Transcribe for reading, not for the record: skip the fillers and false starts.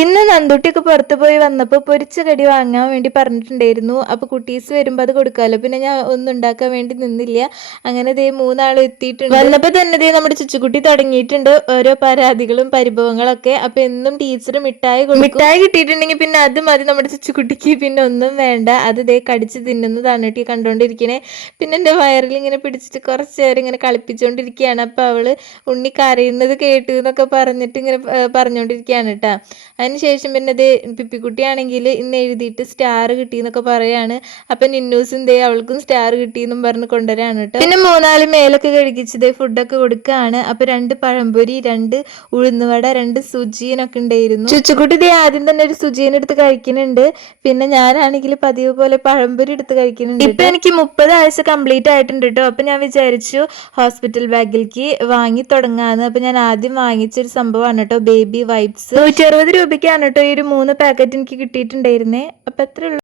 ഇന്ന് നന്ദുട്ടിയൊക്കെ പുറത്ത് പോയി വന്നപ്പോൾ പൊരിച്ച കടി വാങ്ങാൻ വേണ്ടി പറഞ്ഞിട്ടുണ്ടായിരുന്നു. അപ്പോൾ കുട്ടീസ് വരുമ്പോൾ അത് കൊടുക്കാമല്ലോ. പിന്നെ ഞാൻ ഒന്നും ഉണ്ടാക്കാൻ വേണ്ടി നിന്നില്ല. അങ്ങനെ ദേ 3 ആളും എത്തിയിട്ടുണ്ട്. വന്നപ്പോൾ തന്നെ ദേ നമ്മുടെ ചുച്ചുകുട്ടി തുടങ്ങിയിട്ടുണ്ട് ഓരോ പരാതികളും പരിഭവങ്ങളൊക്കെ. അപ്പോൾ എന്നും ടീച്ചർ മിഠായി കിട്ടിയിട്ടുണ്ടെങ്കിൽ പിന്നെ അത് മതി നമ്മുടെ ചുച്ചുകുട്ടിക്ക്, പിന്നെ ഒന്നും വേണ്ട. അത് ദേ കടിച്ച് തിന്നുന്നതാണ് കേട്ടോ കണ്ടുകൊണ്ടിരിക്കണേ. പിന്നെ എൻ്റെ വയറിൽ ഇങ്ങനെ പിടിച്ചിട്ട് കുറച്ച് നേരം ഇങ്ങനെ കളിപ്പിച്ചുകൊണ്ടിരിക്കുകയാണ്. അപ്പോൾ അവള് ഉണ്ണി കരയുന്നത് കേട്ടു എന്നൊക്കെ പറഞ്ഞിട്ട് ഇങ്ങനെ പറഞ്ഞുകൊണ്ടിരിക്കുകയാണ് കേട്ടോ. അതിനുശേഷം പിന്നെ ഇത് പിപ്പിക്കുട്ടിയാണെങ്കിൽ ഇന്ന് എഴുതിയിട്ട് സ്റ്റാർ കിട്ടിയെന്നൊക്കെ പറയാണ്. അപ്പം നിന്നൂസും ദേ അവൾക്കും സ്റ്റാർ കിട്ടിയെന്നും പറഞ്ഞ് കൊണ്ടുവരാണ് കേട്ടോ. പിന്നെ 3 മേലൊക്കെ കഴുകിച്ചത് ഫുഡൊക്കെ കൊടുക്കുകയാണ്. അപ്പം 2 പഴംപൊരി, 2 ഉഴുന്നുവട, 2 സുജീനൊക്കെ ഉണ്ടായിരുന്നു. ചുച്ചുകുട്ടി ദേ ആദ്യം തന്നെ ഒരു സുജീൻ എടുത്ത് കഴിക്കുന്നുണ്ട്. പിന്നെ ഞാനാണെങ്കിൽ പതിവ് പോലെ പഴംപൊരി എടുത്ത് കഴിക്കുന്നുണ്ട്. ഇപ്പം എനിക്ക് 30 ആഴ്ച കംപ്ലീറ്റ് ആയിട്ടുണ്ട് കേട്ടോ. അപ്പം ഞാൻ വിചാരിച്ചു ഹോസ്പിറ്റൽ ബാഗിലേക്ക് വാങ്ങി തുടങ്ങാന്ന്. അപ്പം ഞാൻ ആദ്യം വാങ്ങിച്ചൊരു സംഭവമാണ് കേട്ടോ ബേബി വൈപ്സ്. 160 രൂപയ്ക്കാണ് കേട്ടോ ഈ ഒരു 3 പാക്കറ്റ് എനിക്ക് കിട്ടിയിട്ടുണ്ടായിരുന്നേ. അപ്പം എത്ര